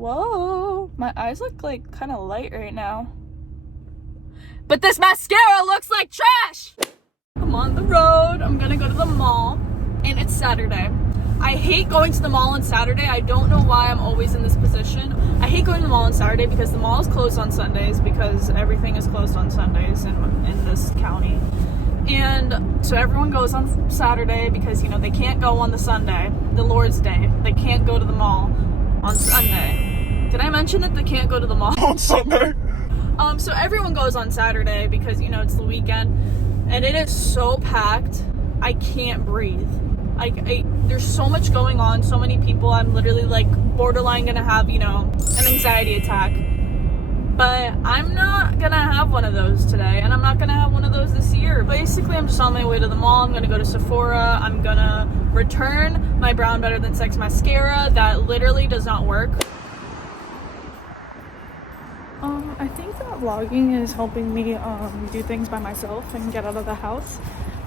Whoa, my eyes look like kind of light right now. But this mascara looks like trash! I'm on the road. I'm gonna go to the mall, and it's Saturday. I hate going to the mall on Saturday. I don't know why I'm always in this position. I hate going to the mall on Saturday because the mall is closed on Sundays because everything is closed on Sundays in this county. And so everyone goes on Saturday because, you know, they can't go on the Sunday, the Lord's Day. They can't go to the mall on Sunday. Did I mention that they can't go to the mall on Sunday? So everyone goes on Saturday because, you know, it's the weekend. And it is so packed, I can't breathe. There's so much going on, so many people. I'm literally like borderline gonna have, you know, an anxiety attack. But I'm not gonna have one of those today, and I'm not gonna have one of those this year. Basically, I'm just on my way to the mall. I'm gonna go to Sephora. I'm gonna return my Brown Better Than Sex mascara that literally does not work. I think that vlogging is helping me do things by myself and get out of the house,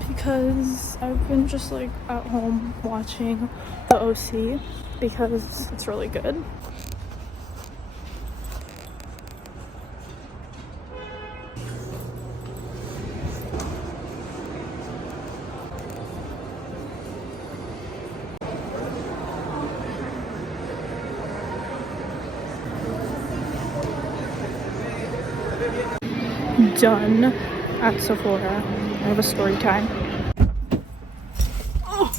because I've been just like at home watching the OC because it's really good. Done at Sephora. I have a story time. Oh!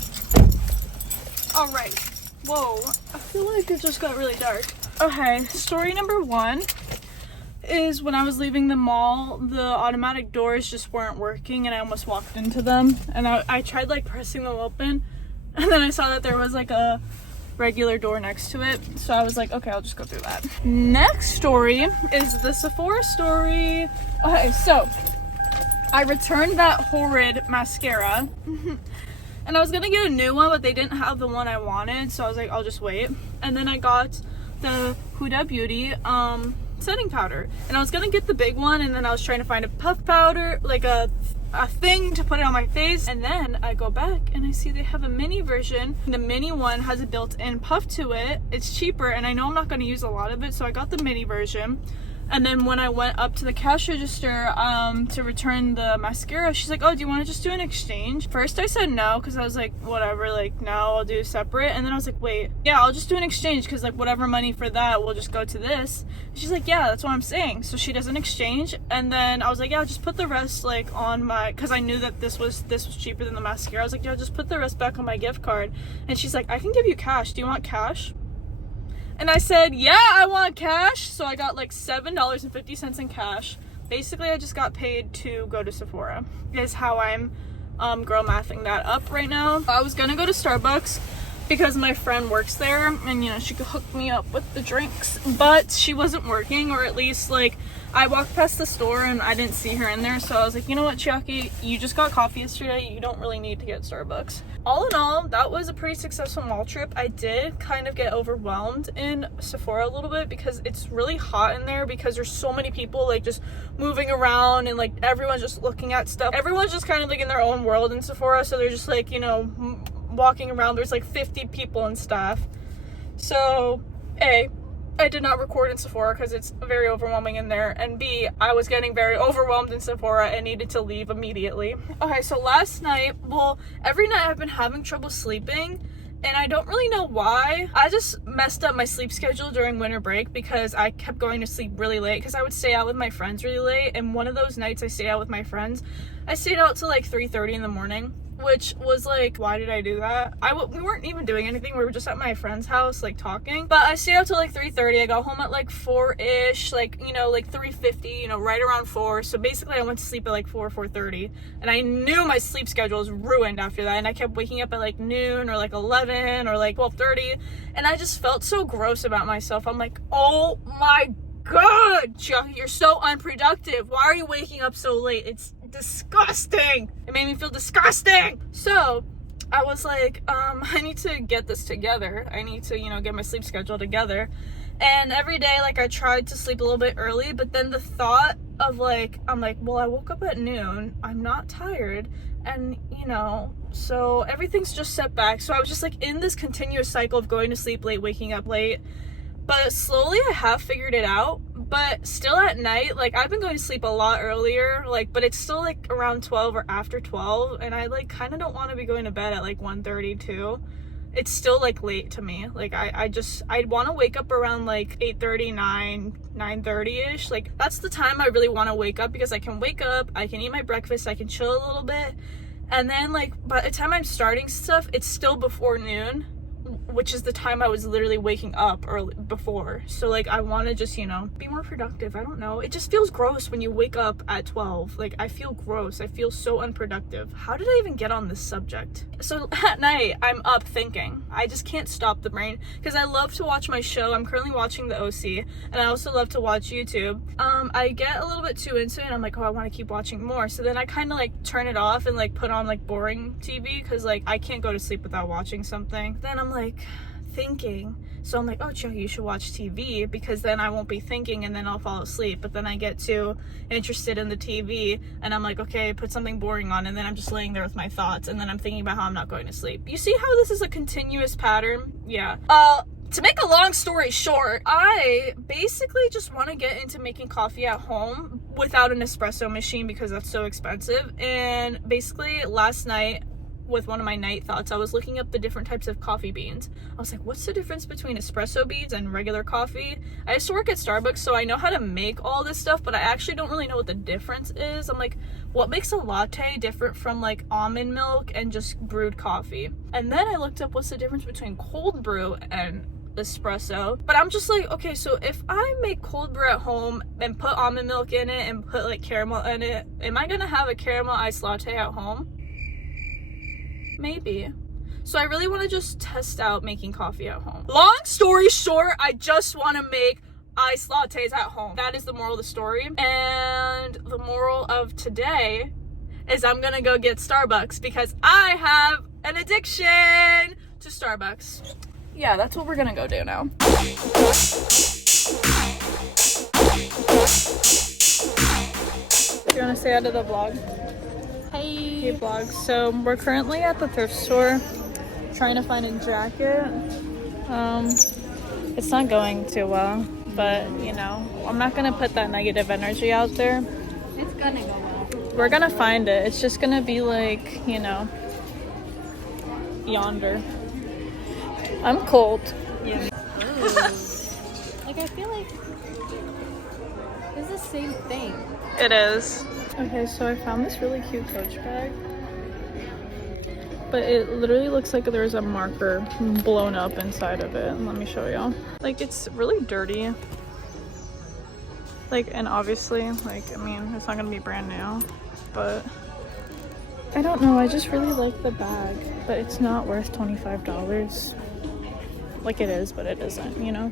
Alright. Whoa. I feel like it just got really dark. Okay, story number 1 is when I was leaving the mall, the automatic doors just weren't working and I almost walked into them. And I tried like pressing them open, and then I saw that there was like a regular door next to it, so I was like, okay, I'll just go through that. Next story is the Sephora story. Okay, so I returned that horrid mascara and I was gonna get a new one, but they didn't have the one I wanted, so I was like, I'll just wait. And then I got the Huda Beauty setting powder, and I was gonna get the big one, and then I was trying to find a puff powder, like a thing to put it on my face, and then I go back and I see they have a mini version. The mini one has a built-in puff to it. It's cheaper, and I know I'm not going to use a lot of it, so I got the mini version. And then when I went up to the cash register to return the mascara, she's like, oh, do you want to just do an exchange? First I said no, because I was like, whatever, like, no, I'll do separate. And then I was like, wait, yeah, I'll just do an exchange, because like whatever money for that will just go to this. And she's like, yeah, that's what I'm saying. So she does an exchange, and then I was like, yeah, just put the rest like on my, because I knew that this was cheaper than the mascara. I was like, yeah, just put the rest back on my gift card. And she's like, I can give you cash. Do you want cash? And I said, yeah, I want cash. So I got like $7.50 in cash. Basically, I just got paid to go to Sephora, is how I'm girl mathing that up right now. I was gonna go to Starbucks because my friend works there, and you know, she could hook me up with the drinks, but she wasn't working, or at least like I walked past the store and I didn't see her in there. So I was like, you know what, Chiaki, you just got coffee yesterday, you don't really need to get Starbucks. All in all, that was a pretty successful mall trip. I did kind of get overwhelmed in Sephora a little bit because it's really hot in there, because there's so many people like just moving around, and like everyone's just looking at stuff. Everyone's just kind of like in their own world in Sephora, so they're just like, you know, walking around. There's like 50 people and stuff. So A, I did not record in Sephora because it's very overwhelming in there, and B, I was getting very overwhelmed in Sephora and needed to leave immediately. Okay, so last night, well, every night I've been having trouble sleeping, and I don't really know why. I just messed up my sleep schedule during winter break because I kept going to sleep really late, because I would stay out with my friends really late, and one of those nights I stayed out with my friends, I stayed out till like 3:30 in the morning. Which was like, why did I do that? We weren't even doing anything. We were just at my friend's house, like talking. But I stayed out till like 3:30. I got home at like 4-ish, like, you know, like 3:50, you know, right around 4. So basically I went to sleep at like 4:30. And I knew my sleep schedule was ruined after that. And I kept waking up at like noon or like 11 or like 12:30. And I just felt so gross about myself. I'm like, oh my God, Chuck, you're so unproductive. Why are you waking up so late? It's disgusting. It made me feel disgusting. So I was like, I need to get this together. I need to, you know, get my sleep schedule together. And every day, like, I tried to sleep a little bit early, but then the thought of like, I'm like, well, I woke up at noon, I'm not tired, and you know, so everything's just set back. So I was just like in this continuous cycle of going to sleep late, waking up late. but slowly I have figured it out. But still at night, like, I've been going to sleep a lot earlier, like, but it's still like around 12 or after 12, and I like kind of don't want to be going to bed at like 1:32. It's still like late to me. Like, I'd want to wake up around like 8:39, 9:30ish. Like, that's the time I really want to wake up, because I can wake up, I can eat my breakfast, I can chill a little bit, and then like by the time I'm starting stuff, it's still before noon, which is the time I was literally waking up early before. So like, I want to just, you know, be more productive. I don't know, it just feels gross when you wake up at 12. Like, I feel gross, I feel so unproductive. How did I even get on this subject? So at night, I'm up thinking. I just can't stop the brain, because I love to watch my show. I'm currently watching The OC, and I also love to watch YouTube. I get a little bit too into it, and I'm like, oh, I want to keep watching more. So then I kind of like turn it off and like put on like boring TV, because like I can't go to sleep without watching something. Then I'm like thinking, so I'm like, oh, Chiaki, you should watch TV, because then I won't be thinking and then I'll fall asleep. But then I get too interested in the TV and I'm like, okay, put something boring on, and then I'm just laying there with my thoughts, and then I'm thinking about how I'm not going to sleep. You see how this is a continuous pattern? Yeah. To make a long story short, I basically just want to get into making coffee at home without an espresso machine, because that's so expensive. And basically last night, with one of my night thoughts, I was looking up the different types of coffee beans. I was like, what's the difference between espresso beans and regular coffee? I used to work at Starbucks, so I know how to make all this stuff, but I actually don't really know what the difference is. I'm like, what makes a latte different from like almond milk and just brewed coffee? And then I looked up what's the difference between cold brew and espresso. But I'm just like, okay, so if I make cold brew at home and put almond milk in it and put like caramel in it, am I gonna have a caramel iced latte at home? Maybe. So I really want to just test out making coffee at home. Long story short, I just want to make iced lattes at home. That is the moral of the story. And the moral of today is I'm gonna go get Starbucks, because I have an addiction to Starbucks. Yeah, that's what we're gonna go do now. You wanna say out of the vlog? Hey vlog. So we're currently at the thrift store trying to find a jacket. It's not going too well, but you know, I'm not gonna put that negative energy out there. It's gonna go well. We're gonna find it. It's just gonna be like, you know, yonder. I'm cold. Yeah. Like, I feel like it's the same thing. It is. Okay, so I found this really cute Coach bag, but it literally looks like there's a marker blown up inside of it. Let me show y'all. Like, it's really dirty. Like, and obviously, like, I mean, it's not gonna be brand new, but I don't know. I just really like the bag, but it's not worth $25. Like, it is, but it isn't, you know?